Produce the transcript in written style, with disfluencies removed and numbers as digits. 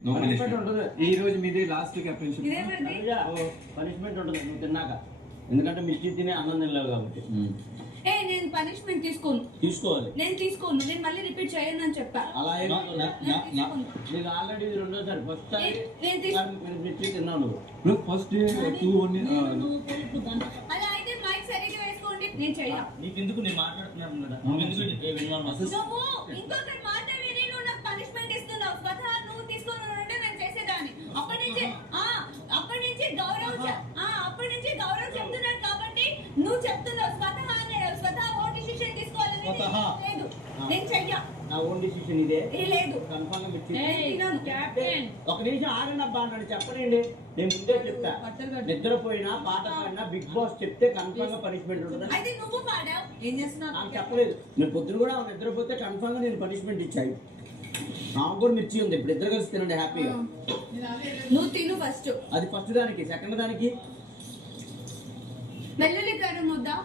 ఈ రోజు మీది లాస్ట్ కెప్టెన్షిప్ పనిష్మెంట్ ఉంటుంది నువ్వు తిన్నాక, ఎందుకంటే మిస్టీ తినే అన్నం తినలేవు కాబట్టి. నేను పనిష్మెంట్ తీసుకోవాలి. నేను తీసుకోను, నేను మళ్ళీ రిపీట్ చేయను అని చెప్పా. అలా నీకు ఆల్రెడీ రెండోసారి ఫస్ట్ మిస్టీ తిన్నావు నువ్వు ఫస్ట్ అలా అయితే మైక్ సరిగ్గా వేసుకోండి. నేను చెయ్యా. నీకెందుకు నేను మాట్లాడుతున్నాను కదా, నువ్వు ఇంకొకటి మాట విని నువ్వు నాకు పనిష్మెంట్ ఇస్తున్నావు కదా. నువ్వు తీసుకుని ఉంటే నేను చేసేదాన్ని. అప్పటి నుంచి గౌరవ్ చెప్తున్నాడు కాబట్టి నువ్వు చెప్తున్నావు స్వతహా ఓన్ డిసిషన్ తీసుకోవాలని లేదు. నేను చెయ్యా. నా ఓన్ డిసిషన్ ఇదే లేదు. కన్ఫర్మ్ గా కెప్టెన్ ఒక నిమిషం ఆగండి అబ్బా, నన్ను చెప్పనండి. నేను ముందే చెప్తా, నిద్రపోయినా పాట పాడినా బిగ్ బాస్ చెప్తే కన్ఫర్మ్ గా పనిష్మెంట్ ఉంటుంది. అయితే నువ్వు పాడావు, ఏం చేస్తున్నావు? నాకు చెప్పలేదు. నేను పొద్దున కూడా నిద్రపోతే కన్ఫర్మ్ గా నేను పనిష్మెంట్ ఇచ్చాను. నాకు కూడా మిర్చి ఉంది, ఇప్పుడు ఇద్దరు కలిసి తినండి హ్యాపీగా. నువ్వు తిను ఫస్ట్. అది ఫస్ట్ దానికి. సెకండ్ దానికి వెల్లుల్లి కారం వద్దా?